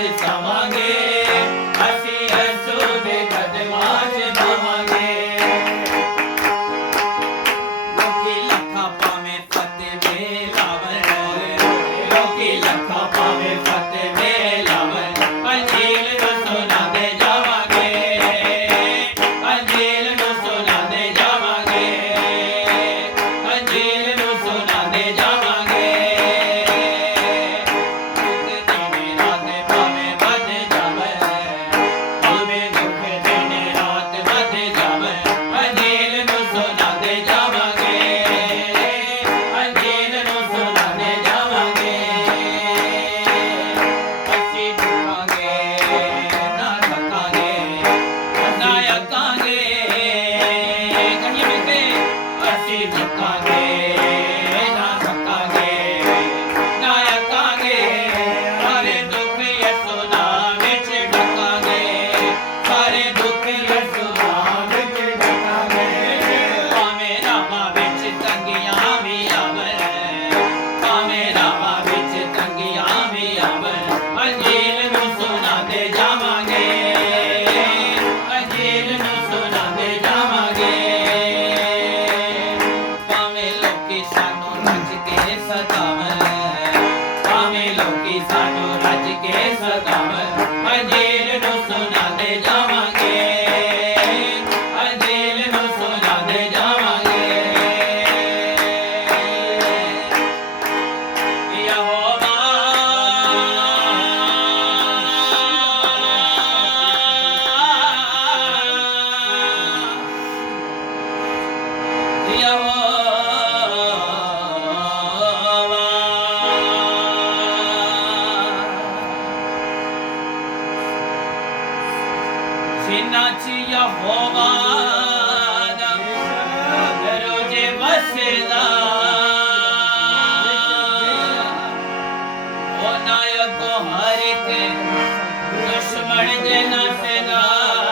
ਸਮਾਂਗੇ ਅਸੀਂ ਯਿਸੂ ਦੇ ਕਦਮਾਂ 'ਚ ਪਾਵਾਂਗੇ ਲੋਕੀ ਲੱਖਾਂ ਪਾਵੇਂ ਫਤਿਹ ਦੇ ਲਾਵਣ ਲੋਕੀ ਲੱਖਾਂ ਪਾਵੇਂ ਫਤਿਹ ਦੇ ਲਾਵਣ ਅੰਜੀਲ ਨੂੰ ਸੁਣਾਉਂਦੇ ਜਾਵਾਂਗੇ ਅੰਜੀਲ ਨੂੰ ਸੁਣਾਉਂਦੇ ਜਾਵਾਂਗੇ ਅੰਜੀਲ ਨੂੰ ਸੁਣਾਉਂਦੇ ਜਾਵਾਂਗੇ ਸਾਨੂੰ ਰੱਜ ਕੇ ਸਤਾਵਣ ਅੰਜੀਲ ਨੂੰ ਸੁਣਾਉਂਦੇ ਜਾਵਾਂਗੇ ਅੰਜੀਲ ਨੂੰ ਸੁਣਾਉਂਦੇ ਜਾਵਾਂਗੇ ਯਹੋਵਾ ਜਿਨ੍ਹਾਂ 'ਚ ਯਹੋਵਾ ਦਾ ਰੋਜ਼ੇ ਵਸਦਾ ਉਹਨਾਂ ਅੱਗੋਂ ਹਰ ਇੱਕ ਦੁਸ਼ਮਣ ਦੇ ਨੱਸਦਾ